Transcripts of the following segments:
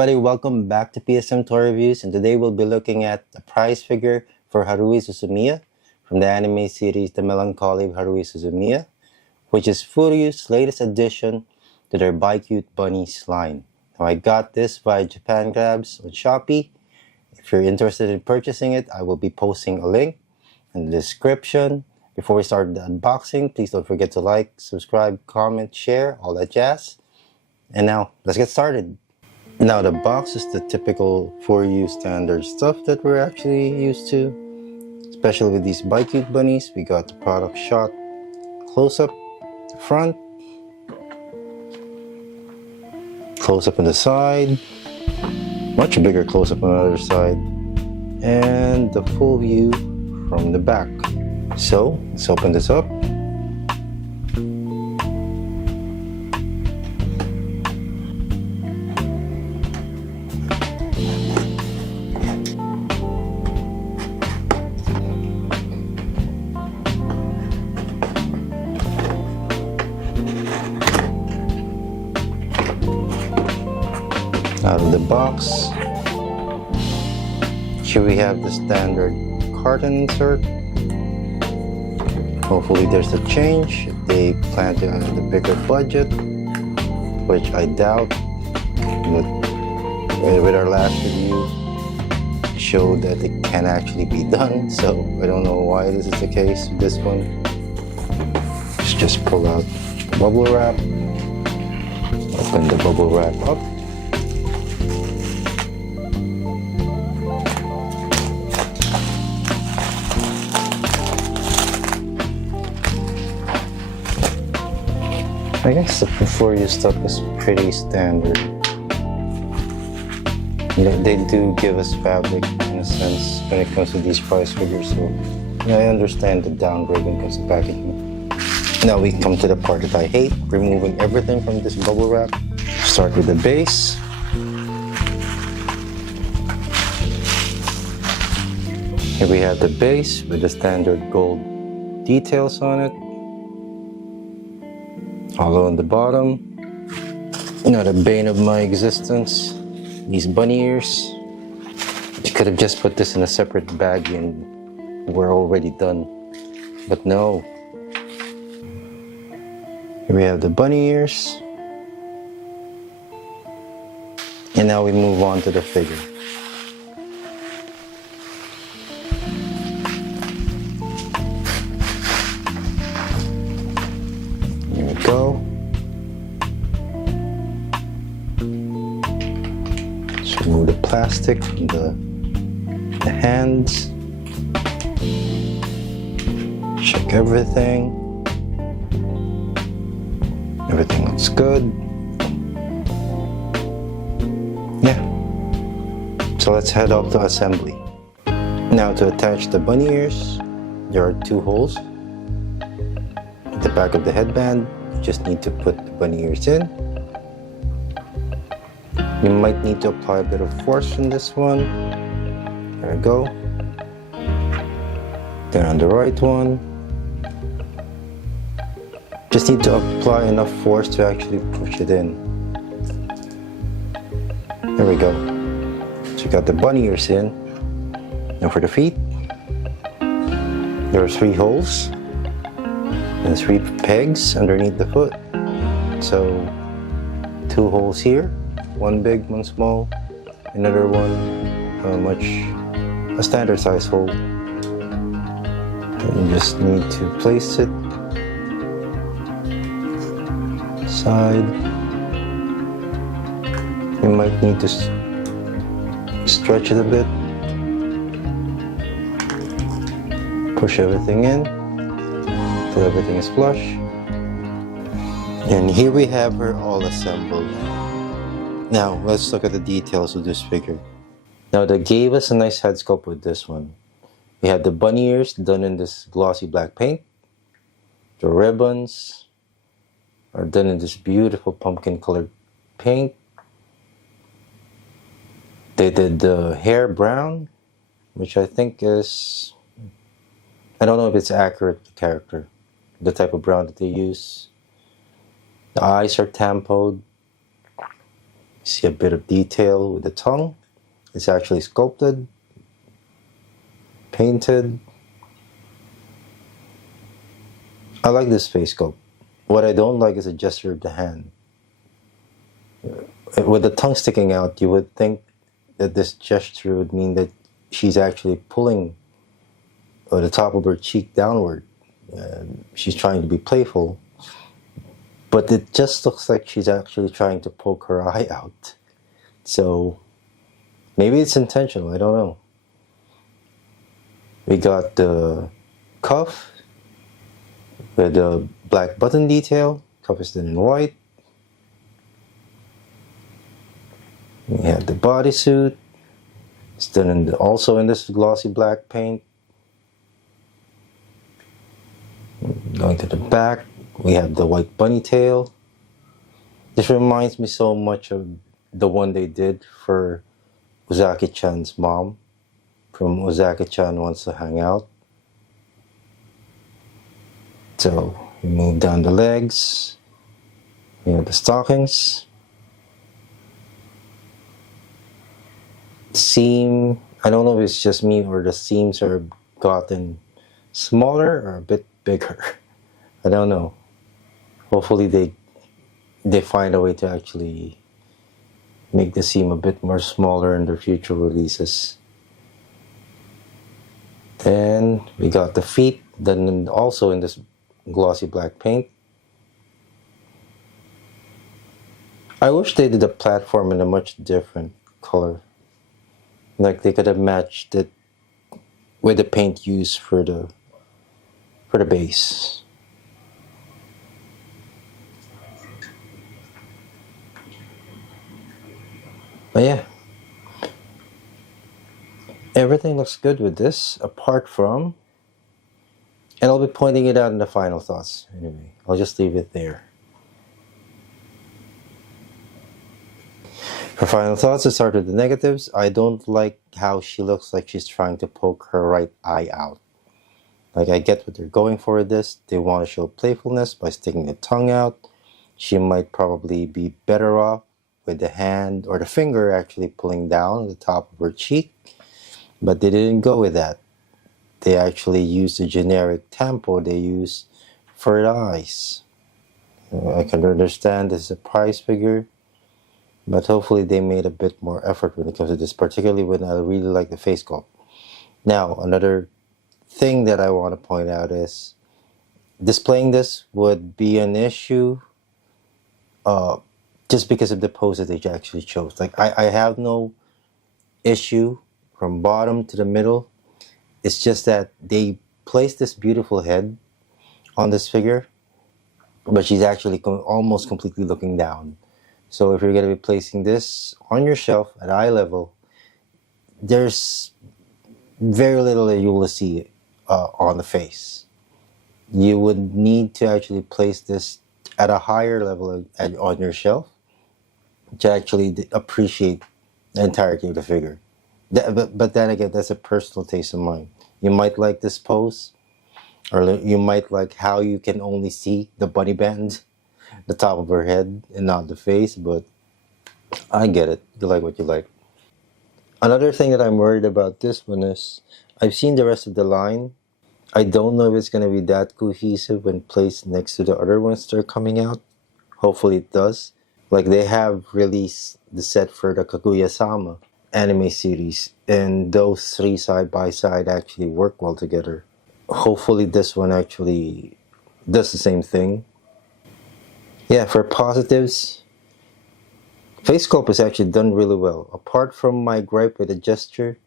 everybody, welcome back to PSM Toy Reviews, and today we'll be looking at the prize figure for Haruhi Suzumiya from the anime series The Melancholy of Haruhi Suzumiya, which is FuRyu's latest addition to their BiCute Bunnies line. Now I got this via Japan Grabs on Shopee. If you're interested in purchasing it, I will be posting a link in the description. Before we start the unboxing, please don't forget to like, subscribe, comment, share, all that jazz. And now, let's get started. Now the box is the typical FuRyu standard stuff that we're actually used to. Especially with these BiCute bunnies, we got the product shot close up the front, close up on the side, much bigger close up on the other side, and the full view from the back. So let's open this up. Out of the box, here we have the standard carton insert. Hopefully there's a change if they plan to have a bigger budget, which I doubt. With our last review, it showed that it can actually be done, so I don't know why this is the case with this one. Let's just pull out bubble wrap, open the bubble wrap up. I guess the FuRyu stuff is pretty standard. They do give us fabric in a sense when it comes to these prize figures, so I understand the downgrade when it comes to packaging. Now we come to the part that I hate, removing everything from this bubble wrap. Start with the base. Here we have the base with the standard gold details on it. Hollow on the bottom. Now the bane of my existence, these bunny ears. You could have just put this in a separate bag and we're already done. But no. Here we have the bunny ears. And now we move on to the figure. Go. So remove the plastic from the hands. Check everything. Everything looks good. Yeah. So let's head off to assembly. Now to attach the bunny ears, there are two holes. At the back of the headband, just need to put the bunny ears in. You might need to apply a bit of force from this one. There we go. Then on the right one, just need to apply enough force to actually push it in. There we go. So we got the bunny ears in. Now for the feet, there are 3 holes and 3 pegs underneath the foot. So 2 holes here, 1 big, 1 small, another one a standard size hole. And you just need to place it side. You might need to stretch it a bit. Push everything in till everything is flush. And here we have her all assembled. Now let's look at the details of this figure. Now they gave us a nice head sculpt with this one. We have the bunny ears done in this glossy black paint. The ribbons are done in this beautiful pumpkin colored paint. They did the hair brown, which I think is, I don't know if it's accurate to the character, the type of brown that they use. The eyes are Timecodes. See a bit of detail with the tongue. It's actually sculpted, painted. I like this face sculpt. What I don't like is the gesture of the hand. With the tongue sticking out, you would think that this gesture would mean that she's actually pulling the top of her cheek downward. She's trying to be playful, but it just looks like she's actually trying to poke her eye out. So maybe it's intentional, I don't know. We got the cuff with the black button detail. Cuff is done in white. We have the bodysuit. It's done also in this glossy black paint. Going to the back, we have the white bunny tail. This reminds me so much of the one they did for Ozaki-chan's mom from Ozaki-chan Wants to Hang Out. So we move down the legs. We have the stockings. Seam, I don't know if it's just me or the seams are gotten smaller or a bit bigger. I don't know. Hopefully they find a way to actually make the seam a bit more smaller in their future releases. Then we got the feet, then also in this glossy black paint. I wish they did the platform in a much different color. Like they could have matched it with the paint used for the base. But yeah, everything looks good with this, apart from, and I'll be pointing it out in the final thoughts. Anyway, I'll just leave it there. For final thoughts, let's start with the negatives. I don't like how she looks like she's trying to poke her right eye out. Like, I get what they're going for with this. They want to show playfulness by sticking the tongue out. She might probably be better off with the hand or the finger actually pulling down the top of her cheek. But they didn't go with that. They actually used the generic tempo they use for the eyes. I can understand this is a price figure, but hopefully they made a bit more effort when it comes to this, particularly when I really like the face sculpt. Now, another thing that I want to point out is displaying this would be an issue just because of the pose that they actually chose. Like, I have no issue from bottom to the middle. It's just that they placed this beautiful head on this figure, but she's actually almost completely looking down. So if you're going to be placing this on your shelf at eye level, there's very little that you will see on the face. You would need to actually place this at a higher level on your shelf to actually appreciate the entirety of the figure. But then again, that's a personal taste of mine. You might like this pose, or you might like how you can only see the bunny band, the top of her head, and not the face, but I get it. You like what you like. Another thing that I'm worried about this one is, I've seen the rest of the line. I don't know if it's going to be that cohesive when placed next to the other ones that are coming out. Hopefully it does. Like, they have released the set for the Kaguya-sama anime series, and those three side by side actually work well together. Hopefully this one actually does the same thing. Yeah, for positives, face sculpt is actually done really well. Apart from my gripe with the gesture,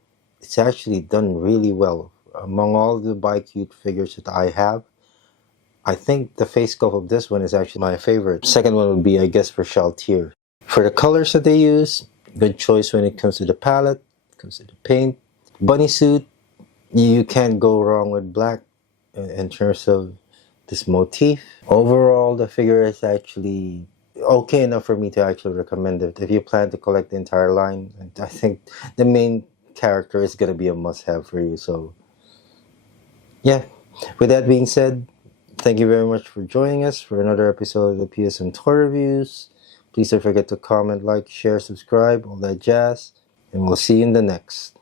it's actually done really well. Among all the BiCute figures that I have, I think the face sculpt of this one is actually my favorite. Second one would be, I guess, for Shaltier. For the colors that they use, good choice when it comes to the palette, comes to the paint. Bunny suit, you can't go wrong with black in terms of this motif. Overall, the figure is actually okay enough for me to actually recommend it. If you plan to collect the entire line, I think the main character is going to be a must-have for you. So, yeah. With that being said, thank you very much for joining us for another episode of the PSM Toy Reviews. Please don't forget to comment, like, share, subscribe, all that jazz. And we'll see you in the next.